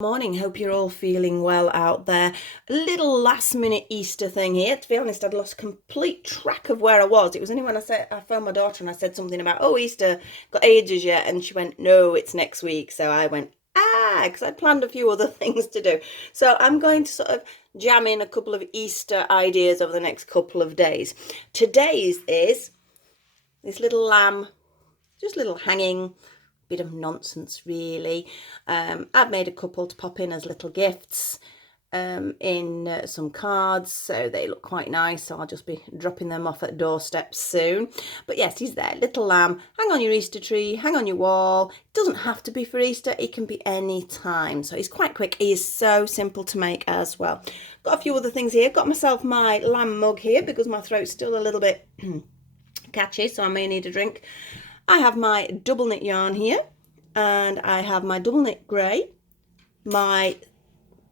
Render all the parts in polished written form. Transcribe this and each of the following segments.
Morning, hope you're all feeling well out there. A little last minute Easter thing here. To be honest, I'd lost complete track of where I was. It was only when I phoned my daughter and I said something about, oh, Easter, got ages yet? And she went, no, it's next week. So I went, because I'd planned a few other things to do. So I'm going to sort of jam in a couple of Easter ideas over the next couple of days. Today's is this little lamb, just little hanging, bit of nonsense really. I've made a couple to pop in as little gifts in some cards, so they look quite nice, so I'll just be dropping them off at doorsteps soon. But yes, he's there, little lamb. Hang on your Easter tree, hang on your wall. It doesn't have to be for Easter, it can be any time. So he's quite quick. He is so simple to make as well. Got a few other things here. Got myself my lamb mug here because my throat's still a little bit catchy, so I may need a drink. I have my double knit yarn here, and I have my double knit grey, my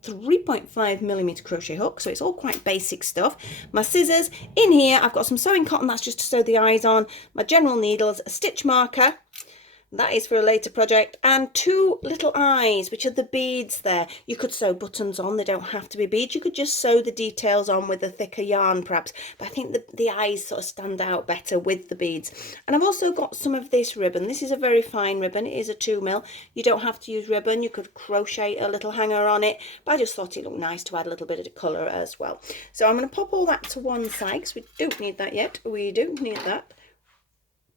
3.5mm crochet hook, so it's all quite basic stuff. My scissors in here. I've got some sewing cotton, that's just to sew the eyes on. My general needles, a stitch marker, that is for a later project, and two little eyes, which are the beads there. You could sew buttons on, they don't have to be beads. You could just sew the details on with a thicker yarn perhaps, but I think the eyes sort of stand out better with the beads. And I've also got some of this ribbon. This is a very fine ribbon. It is a 2mm. You don't have to use ribbon. You could crochet a little hanger on it, but I just thought it looked nice to add a little bit of colour as well. So I'm going to pop all that to one side because we don't need that yet. We don't need that.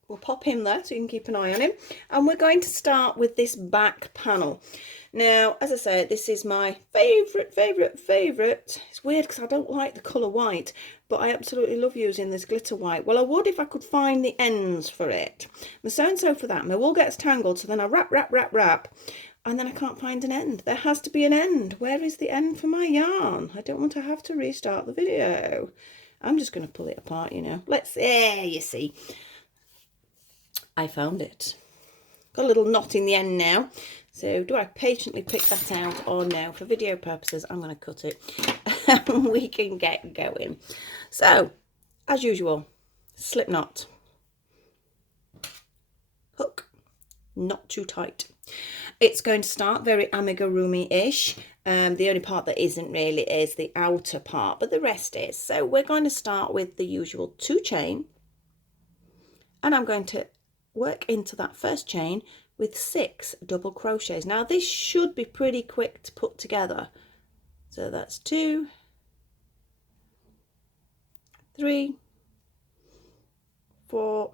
We'll pop him there so you can keep an eye on him. And we're going to start with this back panel. Now, as I said, this is my favourite. It's weird because I don't like the colour white, but I absolutely love using this glitter white. Well, I would if I could find the ends for it. I'm so and so for that. My wool gets tangled, so then I wrap, and then I can't find an end. There has to be an end. Where is the end for my yarn? I don't want to have to restart the video. I'm just going to pull it apart, you know. There you see. I found it. Got a little knot in the end now. So do I patiently pick that out or no? For video purposes, I'm going to cut it and we can get going. So, as usual, slip knot, hook, not too tight. It's going to start very amigurumi-ish. The only part that isn't really is the outer part, but the rest is. So we're going to start with the usual 2 chain, and I'm going to work into that first chain with 6 double crochets. Now this should be pretty quick to put together. So that's 2, 3, 4,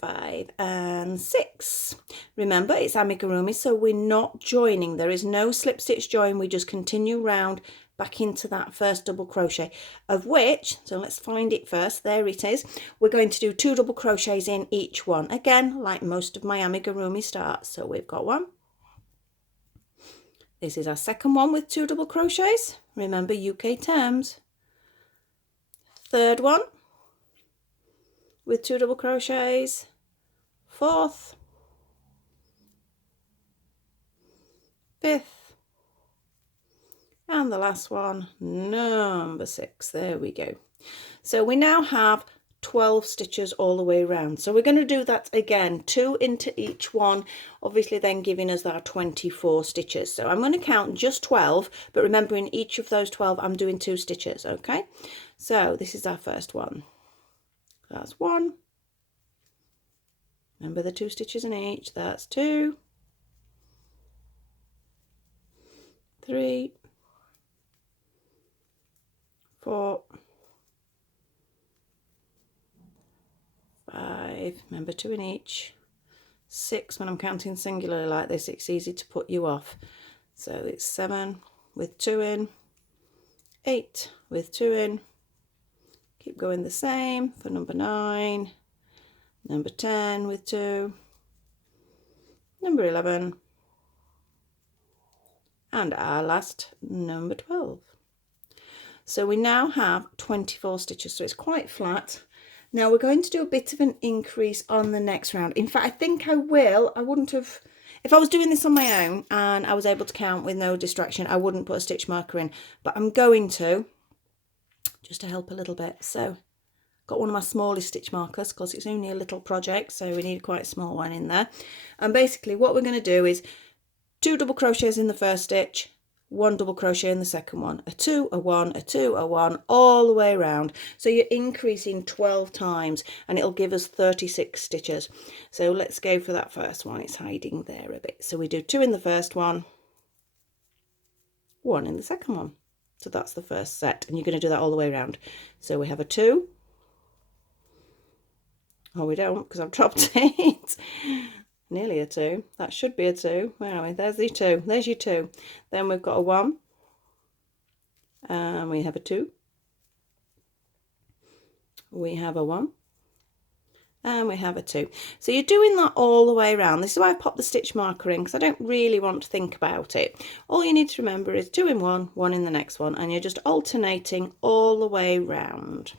5 and 6. Remember, it's amigurumi, so we're not joining. There is no slip stitch join. We just continue round back into that first double crochet, of which, so let's find it first. There it is. We're going to do 2 double crochets in each one, again like most of my amigurumi starts. So we've got 1. This is our second one with 2 double crochets. Remember UK terms. Third one with 2 double crochets. Fourth, 5th, and the last one, number 6. There we go. So we now have 12 stitches all the way around. So we're going to do that again, 2 into each one, obviously then giving us our 24 stitches. So I'm going to count just 12, but remember in each of those 12 I'm doing 2 stitches, okay? So this is our first one. That's 1. Remember the 2 stitches in each. That's 2, 3, 4, 5, remember 2 in each, 6. When I'm counting singularly like this, it's easy to put you off. So it's 7 with 2 in, 8 with 2 in, keep going the same for number 9, number 10 with 2, number 11, and our last number 12. So we now have 24 stitches, so it's quite flat. Now we're going to do a bit of an increase on the next round. In fact, I think I will. I wouldn't have, if I was doing this on my own and I was able to count with no distraction, I wouldn't put a stitch marker in, but I'm going to, just to help a little bit. So got one of my smallest stitch markers because it's only a little project, so we need quite a small one in there. And basically what we're going to do is 2 double crochets in the first stitch, 1 double crochet in the second one, a 2, a 1, a 2, a 1, all the way around. So you're increasing 12 times and it'll give us 36 stitches. So let's go for that first one. It's hiding there a bit. So we do 2 in the first one, 1 in the second one. So that's the first set, and you're going to do that all the way around. So we have a 2. Oh, we don't, because I've dropped it. Nearly a 2. That should be a 2. Where are we? There's the 2. There's your 2. Then we've got a 1. And we have a 2. We have a 1. And we have a 2. So you're doing that all the way around. This is why I popped the stitch marker in, because I don't really want to think about it. All you need to remember is 2 in one, 1 in the next one, and you're just alternating all the way round.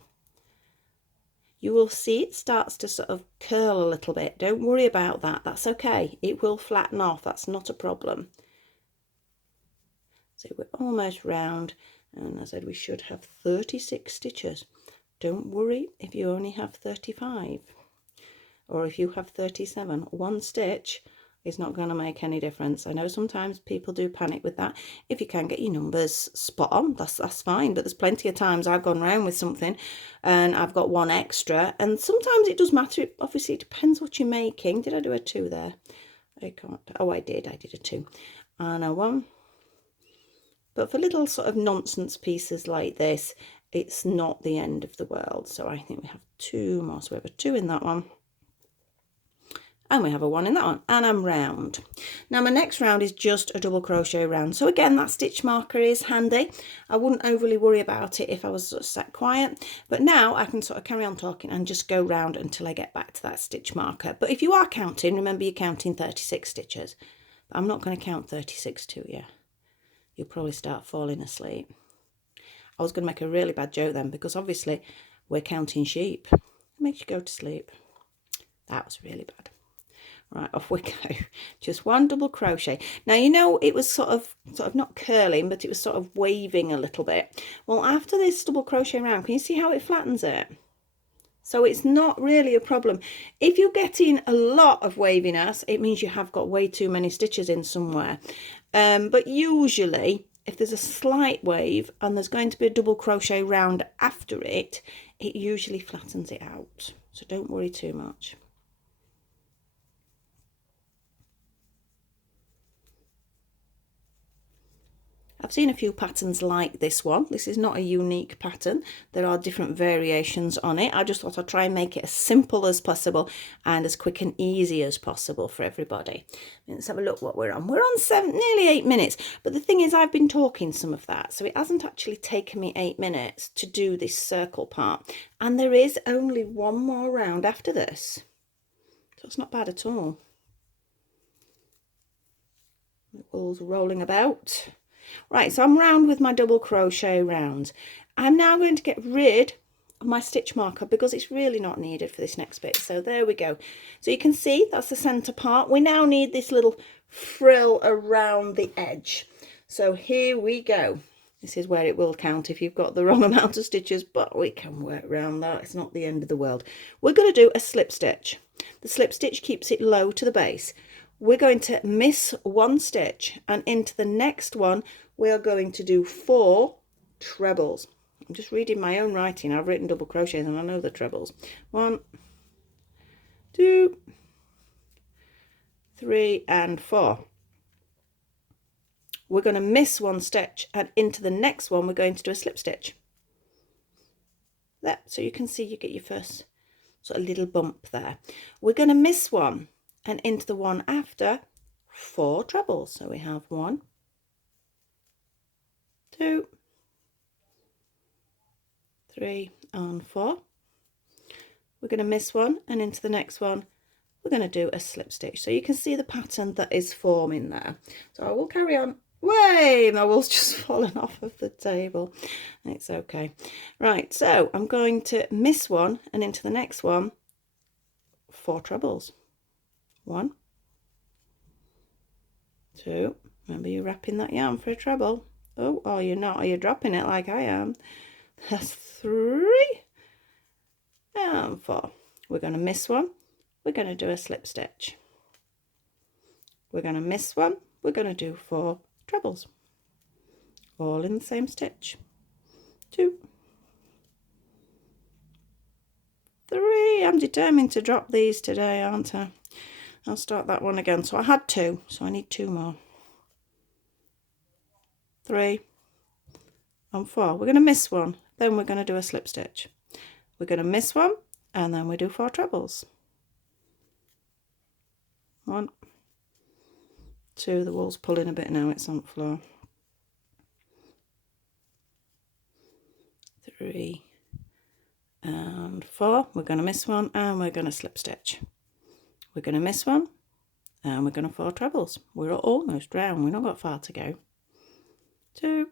You will see it starts to sort of curl a little bit. Don't worry about that. That's okay. It will flatten off. That's not a problem. So we're almost round, and as I said, we should have 36 stitches. Don't worry if you only have 35. Or if you have 37, 1 stitch is not going to make any difference. I know sometimes people do panic with that. If you can get your numbers spot on, that's fine. But there's plenty of times I've gone round with something and I've got 1 extra. And sometimes it does matter. Obviously, it depends what you're making. Did I do a 2 there? I can't. Oh, I did. I did a 2 and a 1. But for little sort of nonsense pieces like this, it's not the end of the world. So I think we have 2 more. So we have a 2 in that one. And we have a 1 in that one, and I'm round. Now my next round is just a double crochet round. So again, that stitch marker is handy. I wouldn't overly worry about it if I was sort of sat quiet, but now I can sort of carry on talking and just go round until I get back to that stitch marker. But if you are counting, remember you're counting 36 stitches. But I'm not going to count 36 to you. You'll probably start falling asleep. I was going to make a really bad joke then, because obviously we're counting sheep. It makes you go to sleep. That was really bad. Right, off we go. Just 1 double crochet. Now, you know, it was sort of not curling, but it was sort of waving a little bit. Well, after this double crochet round, can you see how it flattens it? So it's not really a problem. If you're getting a lot of waviness, it means you have got way too many stitches in somewhere. But usually, if there's a slight wave and there's going to be a double crochet round after it, it usually flattens it out. So don't worry too much. I've seen a few patterns like this one. This is not a unique pattern. There are different variations on it. I just thought I'd try and make it as simple as possible and as quick and easy as possible for everybody. Let's have a look what we're on. We're on nearly 8 minutes. But the thing is, I've been talking some of that. So it hasn't actually taken me 8 minutes to do this circle part. And there is only 1 more round after this. So it's not bad at all. The wool's rolling about. Right, so I'm round with my double crochet rounds. I'm now going to get rid of my stitch marker because it's really not needed for this next bit. So there we go. So you can see that's the center part. We now need this little frill around the edge. So here we go. This is where it will count if you've got the wrong amount of stitches, but we can work around that. It's not the end of the world. We're going to do a slip stitch. The slip stitch keeps it low to the base. We're going to miss 1 stitch, and into the next one we are going to do 4 trebles. I'm just reading my own writing. I've written double crochets and I know the trebles. 1, 2, 3 and 4. We're going to miss 1 stitch, and into the next one we're going to do a slip stitch. There, so you can see you get your first sort of little bump there. We're going to miss 1, and into the one after 4 trebles. So we have 1, 2, 3 and 4. We're going to miss 1, and into the next one we're going to do a slip stitch. So you can see the pattern that is forming there. So I will carry on. Way, my wool's just fallen off of the table. It's okay. Right, so I'm going to miss 1, and into the next one 4 trebles. 1, 2, remember you're wrapping that yarn for a treble. Oh, you're not, are you dropping it like I am? That's 3 and 4. We're going to miss 1, we're going to do a slip stitch. We're going to miss 1, we're going to do 4 trebles, all in the same stitch. 2, 3. I'm determined to drop these today, aren't I? I'll start that one again. So I had 2, so I need 2 more. 3 and 4. We're going to miss one, then we're going to do a slip stitch. We're going to miss one, and then we do 4 trebles. 1, 2. The wool's pulling a bit now, it's on the floor. 3 and 4. We're going to miss one, and we're going to slip stitch. We're going to miss one, and we're going to 4 trebles. We're almost round, we've not got far to go. 2,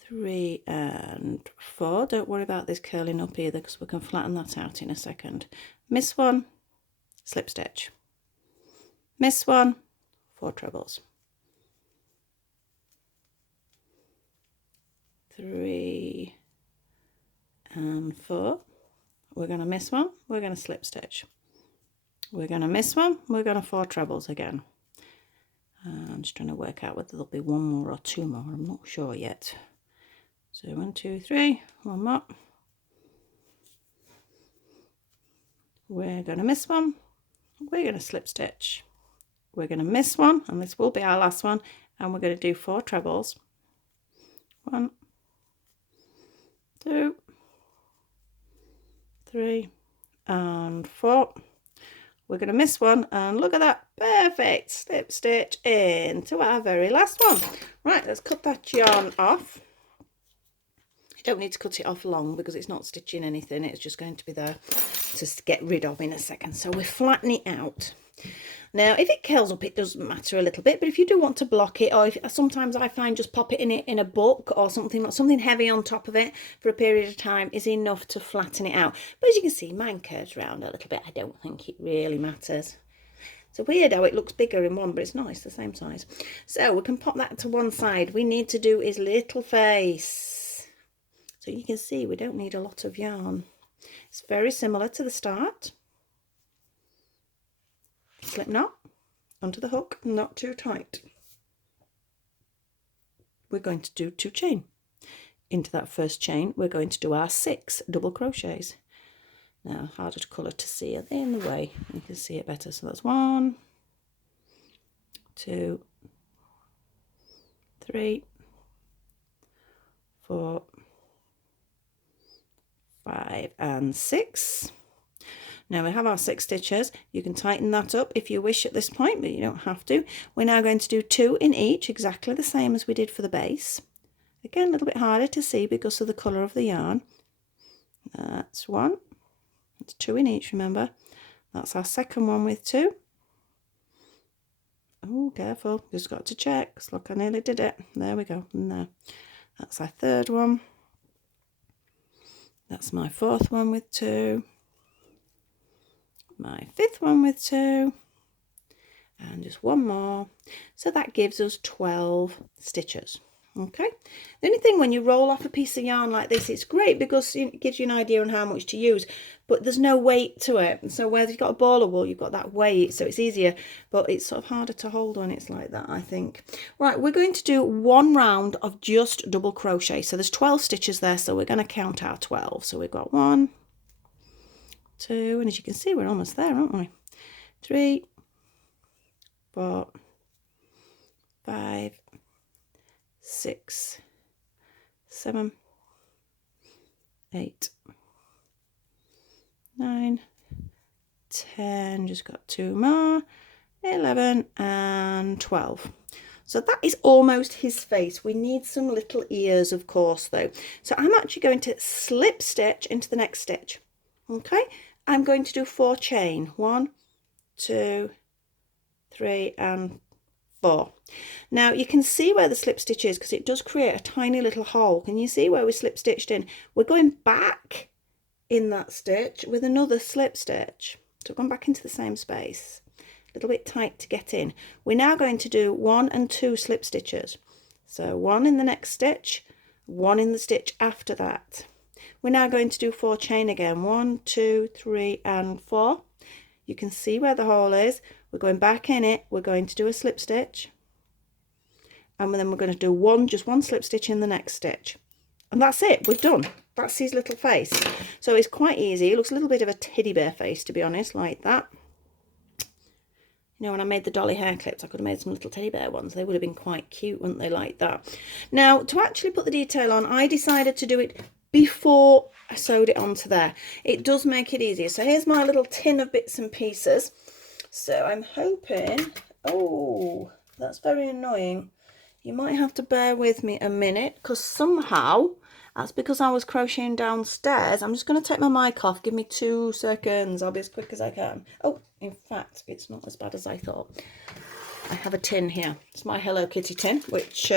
3 and 4. Don't worry about this curling up either, because we can flatten that out in a second. Miss one, slip stitch. Miss one, 4 trebles. 3 and 4. We're going to miss one, we're going to slip stitch. We're going to miss one, we're going to 4 trebles again. I'm just trying to work out whether there'll be 1 more or 2 more, I'm not sure yet. So 1, 2, 3, 1 more. We're going to miss one, we're going to slip stitch. We're going to miss one, and this will be our last one, and we're going to do 4 trebles. 1, 2, 3 and 4. We're going to miss one, and look at that, perfect, slip stitch into our very last one. Right, let's cut that yarn off. You don't need to cut it off long because it's not stitching anything, it's just going to be there to get rid of in a second. So we flatten it out. Now if it curls up, it doesn't matter a little bit, but if you do want to block it, or if, sometimes I find just pop it in a book or something heavy on top of it for a period of time is enough to flatten it out. But as you can see, mine curves around a little bit. I don't think it really matters. It's weird how it looks bigger in one, but it's not, it's the same size. So we can pop that to one side. We need to do his little face. So you can see we don't need a lot of yarn. It's very similar to the start. Slip knot onto the hook, not too tight. We're going to do 2 chain. Into that first chain, we're going to do our 6 double crochets. Now, harder to colour to see, are they in the way? You can see it better. So that's 1, 2, 3, 4, 5 and 6. Now we have our 6 stitches. You can tighten that up if you wish at this point, but you don't have to. We're now going to do 2 in each, exactly the same as we did for the base. Again, a little bit harder to see because of the colour of the yarn. That's 1. That's 2 in each, remember. That's our second one with 2. Oh, careful, just got to check. Look, I nearly did it. There we go. And there. That's our third one. That's my 4th one with 2. My 5th one with 2. And just 1 more. So that gives us 12 stitches. Okay. The only thing when you roll off a piece of yarn like this, it's great because it gives you an idea on how much to use, but there's no weight to it. So where you've got a ball of wool, you've got that weight, so it's easier, but it's sort of harder to hold when it's like that, I think. Right, we're going to do 1 round of just double crochet. So there's 12 stitches there, so we're going to count our 12. So we've got 1, 2, and as you can see, we're almost there, aren't we? 3, 4, 5, 6, 7, 8, 9, 10, just got 2 more, 11 and 12. So that is almost his face. We need some little ears, of course, though. So I'm actually going to slip stitch into the next stitch. Okay, I'm going to do 4 chain. 1, 2, 3 and 4. Now you can see where the slip stitch is because it does create a tiny little hole. Can you see where we slip stitched in? We're going back in that stitch with another slip stitch. So we're going back into the same space. A little bit tight to get in. We're now going to do 1 and 2 slip stitches. So 1 in the next stitch, 1 in the stitch after that. We're now going to do 4 chain again. 1, 2, 3 and 4. You can see where the hole is. we're going back in it, we're going to do a slip stitch, and then we're going to do just one slip stitch in the next stitch, and that's it, we've done. That's his little face. So it's quite easy. It looks a little bit of a teddy bear face, to be honest, like that. You know, when I made the dolly hair clips, I could have made some little teddy bear ones. They would have been quite cute, wouldn't they, like that? Now, to actually put the detail on, I decided to do it before I sewed it onto there. It does make it easier. So here's my little tin of bits and pieces. So I'm hoping, oh, that's very annoying. You might have to bear with me a minute, because somehow, that's because I was crocheting downstairs. I'm just going to take my mic off. Give me 2 seconds. I'll be as quick as I can. Oh, in fact, it's not as bad as I thought. I have a tin here. It's my Hello Kitty tin, which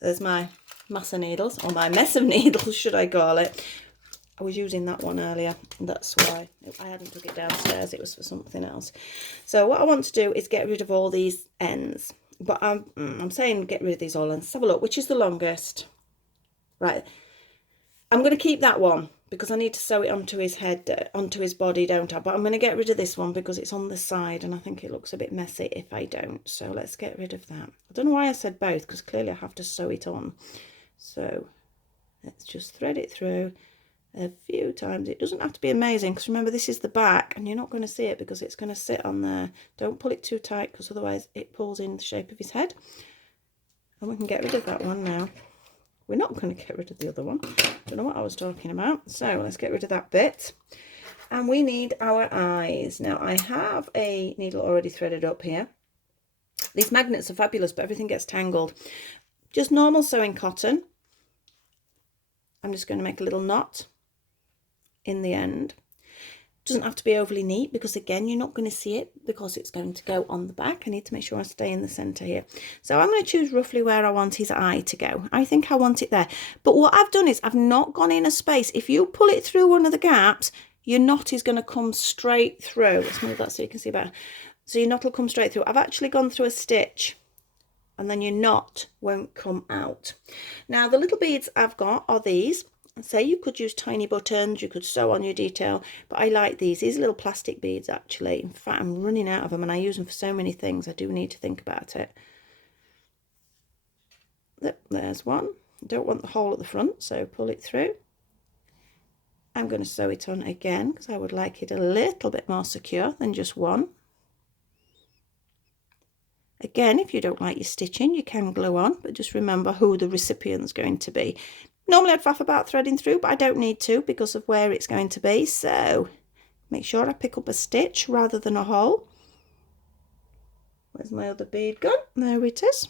there's my mass of needles, or my mess of needles, should I call it. I was using that one earlier. That's why I hadn't took it downstairs. It was for something else. So what I want to do is get rid of all these ends. But I'm saying get rid of these all ends. Let's have a look. Which is the longest? Right. I'm going to keep that one because I need to sew it onto his head, onto his body, don't I? But I'm going to get rid of this one because it's on the side and I think it looks a bit messy if I don't. So let's get rid of that. I don't know why I said both, because clearly I have to sew it on. So let's just thread it through a few times. It doesn't have to be amazing, because remember, this is the back and you're not going to see it because it's going to sit on there. Don't pull it too tight, because otherwise it pulls in the shape of his head. And we can get rid of that one now. We're not going to get rid of the other one. Don't know what I was talking about. So let's get rid of that bit. And we need our eyes. Now I have a needle already threaded up here. These magnets are fabulous, but everything gets tangled. Just normal sewing cotton. I'm just going to make a little knot in the end. Doesn't have to be overly neat, because again, you're not going to see it because it's going to go on the back. I need to make sure I stay in the center here. So I'm going to choose roughly where I want his eye to go. I think I want it there. But what I've done is I've not gone in a space. If you pull it through one of the gaps, your knot is going to come straight through. Let's move that so you can see better. So your knot will come straight through. I've actually gone through a stitch, and then your knot won't come out. Now the little beads I've got are these. Say you could use tiny buttons, you could sew on your detail, but I like these. These are little plastic beads actually. In fact, I'm running out of them and I use them for so many things. I do need to think about it. There's one. I don't want the hole at the front, so pull it through. I'm going to sew it on again because I would like it a little bit more secure than just one. Again, if you don't like your stitching, you can glue on, but just remember who the recipient's going to be. Normally I'd faff about threading through, but I don't need to because of where it's going to be. So make sure I pick up a stitch rather than a hole. Where's my other bead gone? There it is.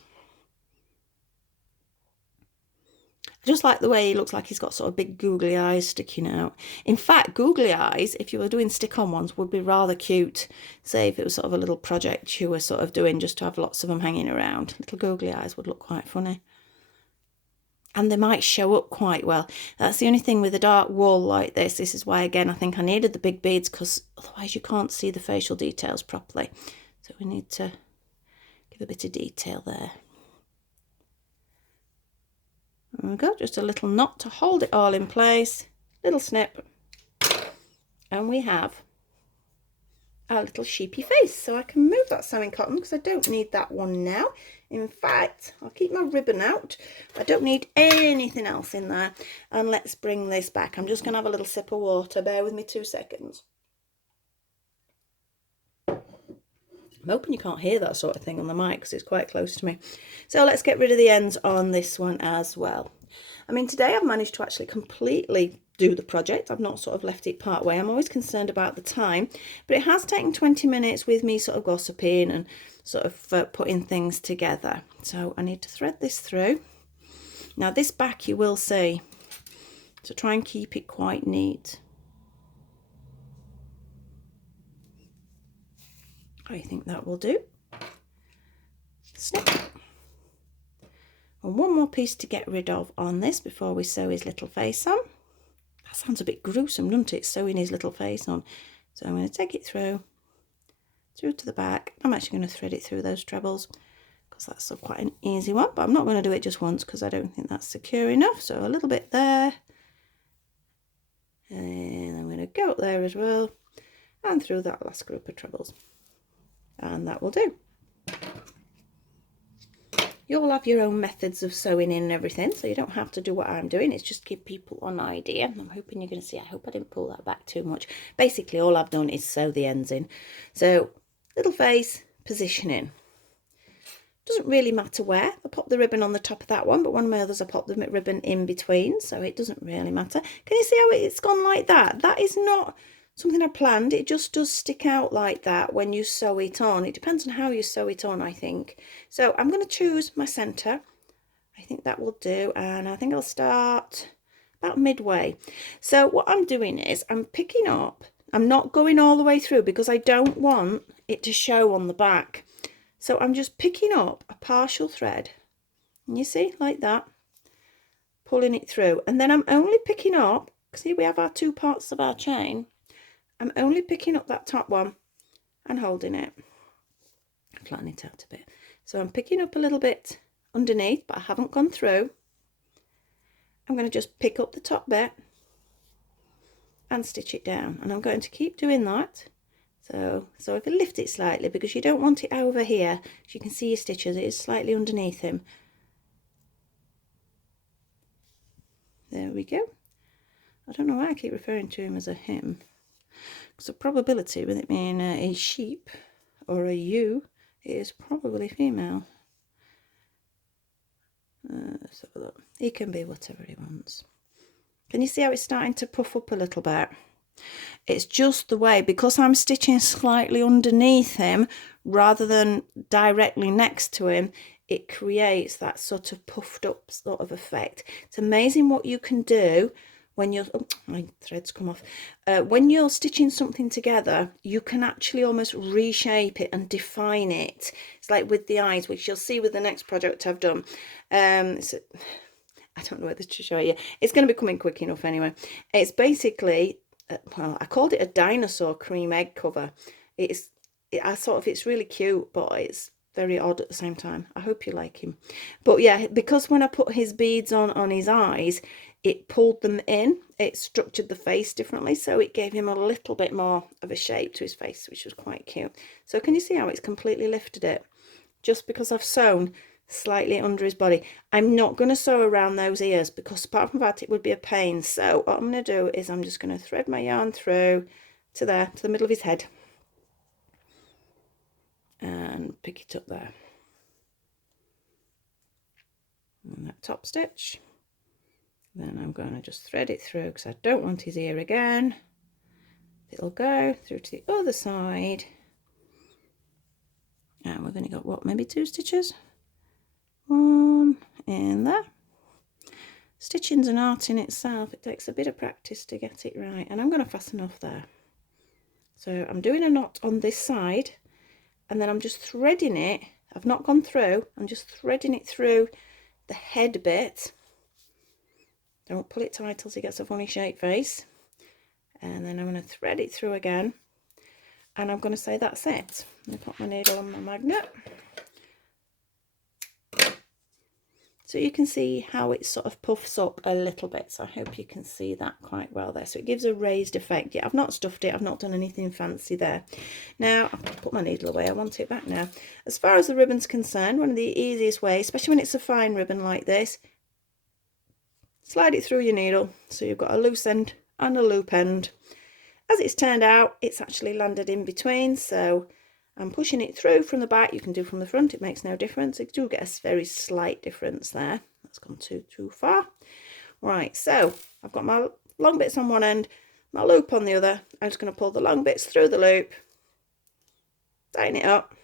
I just like the way he looks like he's got sort of big googly eyes sticking out. In fact, googly eyes, if you were doing stick-on ones, would be rather cute. Say if it was sort of a little project you were sort of doing just to have lots of them hanging around. Little googly eyes would look quite funny. And they might show up quite well. That's the only thing with a dark wool like this. This is why, again, I think I needed the big beads, because otherwise you can't see the facial details properly. So we need to give a bit of detail there. There we go, just a little knot to hold it all in place. Little snip. And we have our little sheepy face. So I can move that sewing cotton because I don't need that one now. In fact, I'll keep my ribbon out. I don't need anything else in there. And let's bring this back. I'm just going to have a little sip of water. Bear with me 2 seconds. I'm hoping you can't hear that sort of thing on the mic because it's quite close to me. So let's get rid of the ends on this one as well. I mean, today I've managed to actually completely do the project. I've not sort of left it part way. I'm always concerned about the time, but it has taken 20 minutes with me sort of gossiping and sort of putting things together. So I need to thread this through. Now this back you will see, so try and keep it quite neat. I think that will do. Snip. And one more piece to get rid of on this before we sew his little face on. That sounds a bit gruesome, doesn't it, sewing his little face on. So I'm going to take it through to the back. I'm actually going to thread it through those trebles because that's quite an easy one, but I'm not going to do it just once because I don't think that's secure enough. So a little bit there, and I'm going to go up there as well and through that last group of trebles. and that will do. You all have your own methods of sewing in and everything, so you don't have to do what I'm doing. It's just to give people an idea. I'm hoping you're going to see. I hope I didn't pull that back too much. Basically, all I've done is sew the ends in. So, little face, positioning. Doesn't really matter where. I popped the ribbon on the top of that one, but one of my others I popped the ribbon in between, so it doesn't really matter. Can you see how it's gone like that? That is not something I planned. It just does stick out like that when you sew it on. It depends on how you sew it on, I think. So I'm going to choose my centre. I think that will do, and I think I'll start about midway. So what I'm doing is I'm picking up. I'm not going all the way through because I don't want it to show on the back. So I'm just picking up a partial thread, and you see, like that, pulling it through, and then I'm only picking up, see we have our two parts of our chain, I'm only picking up that top one and holding it, flatten it out a bit. So I'm picking up a little bit underneath, but I haven't gone through. I'm going to just pick up the top bit and stitch it down, and I'm going to keep doing that. So I can lift it slightly because you don't want it over here. As you can see your stitches, it is slightly underneath him. There we go. I don't know why I keep referring to him as a him. Because the probability with it being a sheep or a ewe is probably female. Let's have a look. He can be whatever he wants. Can you see how it's starting to puff up a little bit? It's just the way, because I'm stitching slightly underneath him rather than directly next to him, it creates that sort of puffed up sort of effect. It's amazing what you can do when you're, oh, my thread's come off. When you're stitching something together, you can actually almost reshape it and define it. It's like with the eyes, which you'll see with the next project I've done. I don't know whether to show you. It's going to be coming quick enough anyway. It's basically, well, I called it a dinosaur cream egg cover. It's really cute, but it's very odd at the same time. I hope you like him. But yeah, because when I put his beads on his eyes, it pulled them in. It structured the face differently, so it gave him a little bit more of a shape to his face, which was quite cute. So can you see how it's completely lifted it? Just because I've sewn slightly under his body. I'm not going to sew around those ears because apart from that it would be a pain. So what I'm going to do is I'm just going to thread my yarn through to there, to the middle of his head, and pick it up there. And that top stitch. Then I'm going to just thread it through because I don't want his ear again. It'll go through to the other side. And we've only got, what, maybe 2 stitches? 1 in there. Stitching's an art in itself. It takes a bit of practice to get it right. And I'm going to fasten off there. So I'm doing a knot on this side, and then I'm just threading it. I've not gone through. I'm just threading it through the head bit. Don't pull it tight else he gets a funny shaped face. And then I'm going to thread it through again. And I'm going to say that's it. I'm going to put my needle on my magnet. So you can see how it sort of puffs up a little bit. So I hope you can see that quite well there. So it gives a raised effect. Yeah, I've not stuffed it. I've not done anything fancy there. Now, I've put my needle away. I want it back now. As far as the ribbon's concerned, one of the easiest ways, especially when it's a fine ribbon like this, slide it through your needle. So you've got a loose end and a loop end. As it's turned out, it's actually landed in between. So I'm pushing it through from the back. You can do from the front, it makes no difference. You do get a very slight difference there. That's gone too far. Right, so I've got my long bits on one end, my loop on the other. I'm just going to pull the long bits through the loop, tighten it up,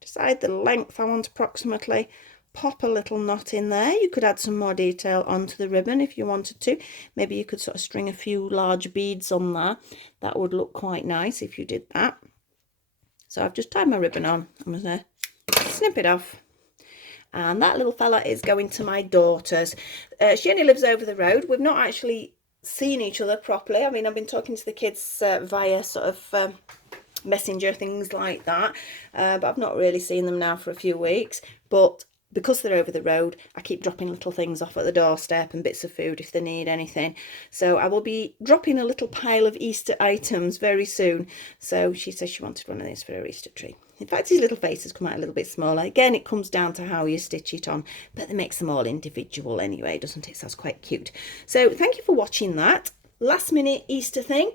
decide the length I want approximately, pop a little knot in there. You could add some more detail onto the ribbon if you wanted to. Maybe you could sort of string a few large beads on there. That would look quite nice if you did that. So I've just tied my ribbon on. I'm going to snip it off. And that little fella is going to my daughter's. She only lives over the road. We've not actually seen each other properly. I mean, I've been talking to the kids via sort of messenger, things like that. But I've not really seen them now for a few weeks. But because they're over the road, I keep dropping little things off at the doorstep and bits of food if they need anything. So I will be dropping a little pile of Easter items very soon. So she says she wanted one of these for her Easter tree. In fact, his little face has come out a little bit smaller. Again, it comes down to how you stitch it on, but it makes them all individual anyway, doesn't it? So that's quite cute. So thank you for watching that. Last minute Easter thing.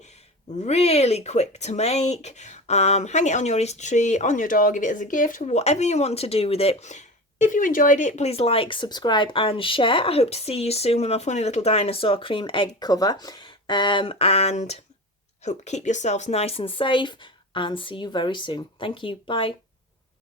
Really quick to make. Hang it on your Easter tree, on your door, give it as a gift, whatever you want to do with it. If you enjoyed it, please like, subscribe and share. I hope to see you soon with my funny little dinosaur cream egg cover. And hope keep yourselves nice and safe, and see you very soon. Thank you. Bye.